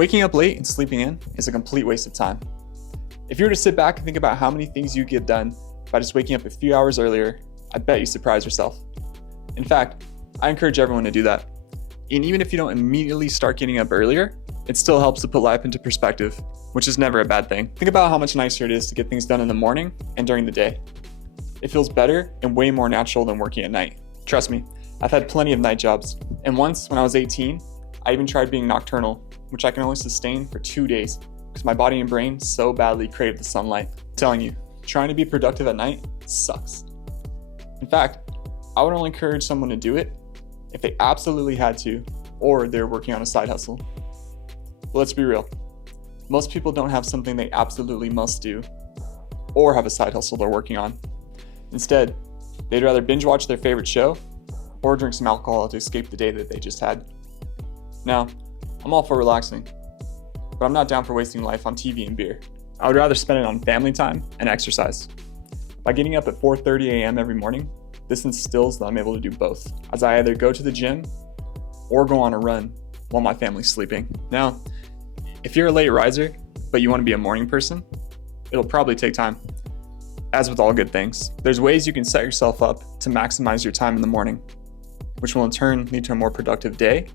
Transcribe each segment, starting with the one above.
Waking up late and sleeping in is a complete waste of time. If you were to sit back and think about how many things you get done by just waking up a few hours earlier, I bet you surprise yourself. In fact, I encourage everyone to do that. And even if you don't immediately start getting up earlier, it still helps to put life into perspective, which is never a bad thing. Think about how much nicer it is to get things done in the morning and during the day. It feels better and way more natural than working at night. Trust me, I've had plenty of night jobs. And once, when I was 18, I even tried being nocturnal, which I can only sustain for 2 days because my body and brain so badly crave the sunlight. I'm telling you, trying to be productive at night sucks. In fact, I would only encourage someone to do it if they absolutely had to, or they're working on a side hustle. But let's be real. Most people don't have something they absolutely must do, or have a side hustle they're working on. Instead, they'd rather binge watch their favorite show, or drink some alcohol to escape the day that they just had. Now, I'm all for relaxing, but I'm not down for wasting life on TV and beer. I would rather spend it on family time and exercise. By getting up at 4:30 a.m. every morning, this instills that I'm able to do both, as I either go to the gym or go on a run while my family's sleeping. Now, if you're a late riser, but you want to be a morning person, it'll probably take time. As with all good things, there's ways you can set yourself up to maximize your time in the morning, which will in turn lead to a more productive day,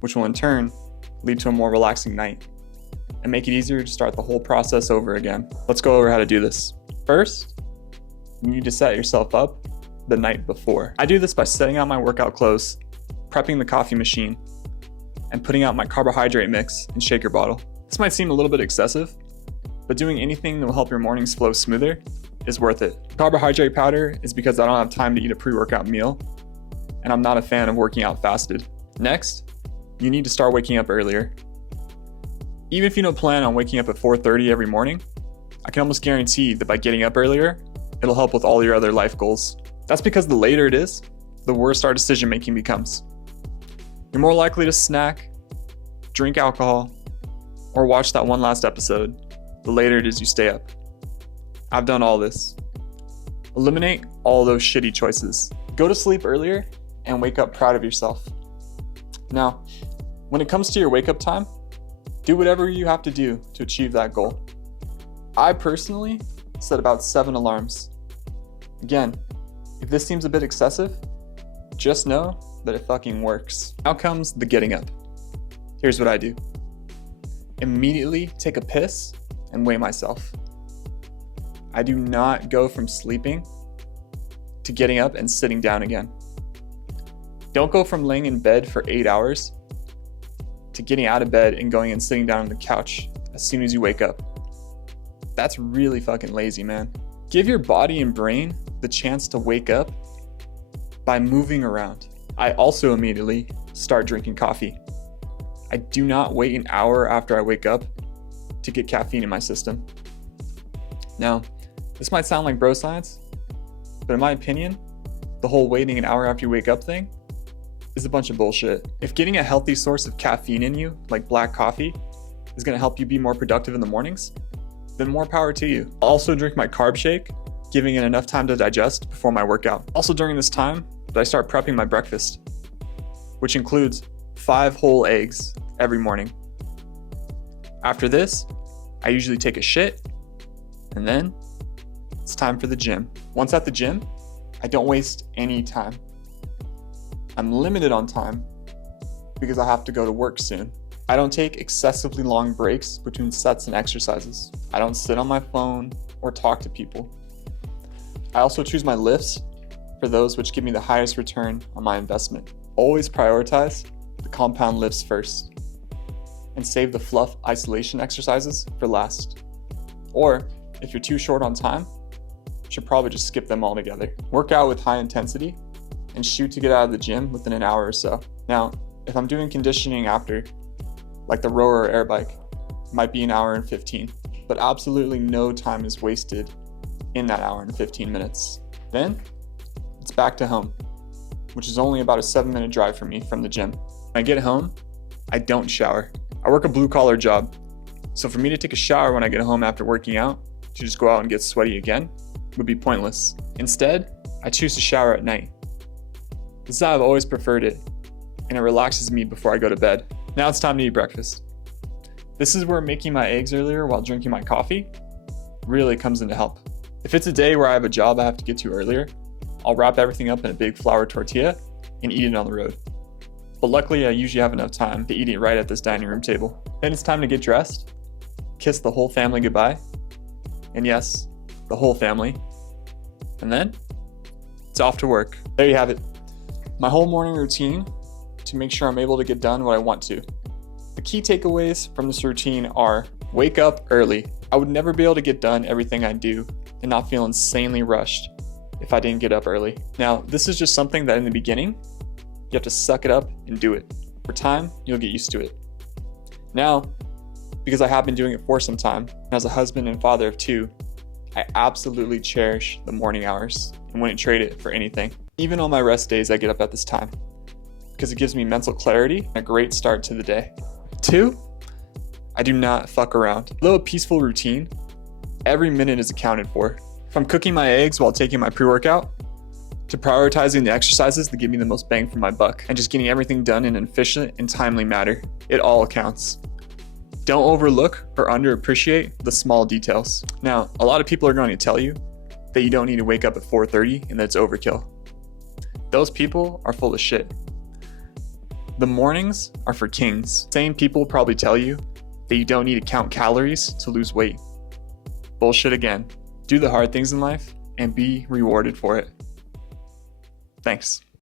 which will in turn lead to a more relaxing night, and make it easier to start the whole process over again. Let's go over how to do this. First, you need to set yourself up the night before. I do this by setting out my workout clothes, prepping the coffee machine, and putting out my carbohydrate mix and shaker bottle. This might seem a little bit excessive, but doing anything that will help your mornings flow smoother is worth it. Carbohydrate powder is because I don't have time to eat a pre-workout meal, and I'm not a fan of working out fasted. Next, you need to start waking up earlier. Even if you don't plan on waking up at 4:30 every morning, I can almost guarantee that by getting up earlier, it'll help with all your other life goals. That's because the later it is, the worse our decision making becomes. You're more likely to snack, drink alcohol, or watch that one last episode the later it is you stay up. I've done all this. Eliminate all those shitty choices. Go to sleep earlier and wake up proud of yourself. Now, when it comes to your wake up time, do whatever you have to do to achieve that goal. I personally set about 7 alarms. Again, if this seems a bit excessive, just know that it fucking works. Now comes the getting up. Here's what I do. Immediately take a piss and weigh myself. I do not go from sleeping to getting up and sitting down again. Don't go from laying in bed for 8 hours to getting out of bed and going and sitting down on the couch as soon as you wake up. That's really fucking lazy, man. Give your body and brain the chance to wake up by moving around. I also immediately start drinking coffee. I do not wait an hour after I wake up to get caffeine in my system. Now, this might sound like bro science, but in my opinion, the whole waiting an hour after you wake up thing is a bunch of bullshit. If getting a healthy source of caffeine in you, like black coffee, is gonna help you be more productive in the mornings, then more power to you. I'll also drink my carb shake, giving it enough time to digest before my workout. Also during this time, I start prepping my breakfast, which includes 5 whole eggs every morning. After this, I usually take a shit, and then it's time for the gym. Once at the gym, I don't waste any time. I'm limited on time because I have to go to work soon. I don't take excessively long breaks between sets and exercises. I don't sit on my phone or talk to people. I also choose my lifts for those which give me the highest return on my investment. Always prioritize the compound lifts first and save the fluff isolation exercises for last. Or if you're too short on time, you should probably just skip them altogether. Work out with high intensity and shoot to get out of the gym within an hour or so. Now, if I'm doing conditioning after, like the rower or air bike, it might be an hour and 15, but absolutely no time is wasted in that hour and 15 minutes. Then it's back to home, which is only about a 7-minute drive for me from the gym. When I get home, I don't shower. I work a blue collar job, so for me to take a shower when I get home after working out, to just go out and get sweaty again, would be pointless. Instead, I choose to shower at night. This is how I've always preferred it, and it relaxes me before I go to bed. Now it's time to eat breakfast. This is where making my eggs earlier while drinking my coffee really comes into help. If it's a day where I have a job I have to get to earlier, I'll wrap everything up in a big flour tortilla and eat it on the road. But luckily, I usually have enough time to eat it right at this dining room table. Then it's time to get dressed, kiss the whole family goodbye, and yes, the whole family. And then it's off to work. There you have it. My whole morning routine to make sure I'm able to get done what I want to. The key takeaways from this routine are: wake up early. I would never be able to get done everything I do and not feel insanely rushed if I didn't get up early. Now, this is just something that in the beginning, you have to suck it up and do it. For time, you'll get used to it. Now, because I have been doing it for some time, and as a husband and father of two, I absolutely cherish the morning hours and wouldn't trade it for anything. Even on my rest days, I get up at this time because it gives me mental clarity and a great start to the day. 2, I do not fuck around. Although a peaceful routine, every minute is accounted for. From cooking my eggs while taking my pre-workout, to prioritizing the exercises that give me the most bang for my buck, and just getting everything done in an efficient and timely manner. It all counts. Don't overlook or underappreciate the small details. Now, a lot of people are going to tell you that you don't need to wake up at 4:30 and that it's overkill. Those people are full of shit. The mornings are for kings. Same people probably tell you that you don't need to count calories to lose weight. Bullshit again. Do the hard things in life and be rewarded for it. Thanks.